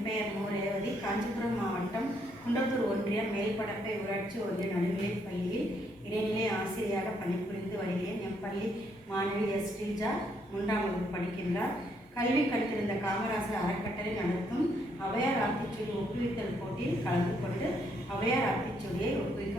என் பெயர் மு ரேவதி காஞ்சிபுரம் மாவட்டம் குண்டத்தூர் ஒன்றியம் மேல்படப்பை ஊராட்சி ஒன்றிய நடுநிலைப் பள்ளியில் இடைநிலை ஆசிரியராக பணிபுரிந்து வருகிறேன். என் பள்ளி மாணவி எஸ். ஸ்ரீஜா மூன்றாம் வகுப்பு படிக்கின்றார். கல்வி கடித்திருந்த காமராசர் அறக்கட்டளை நடத்தும் அவையார் ஆத்திச்சூடி ஒப்புவித்தல் போட்டியில் கலந்து கொண்டு அவையார் ஆத்திச்சூடியை ஒப்புவிக்கப்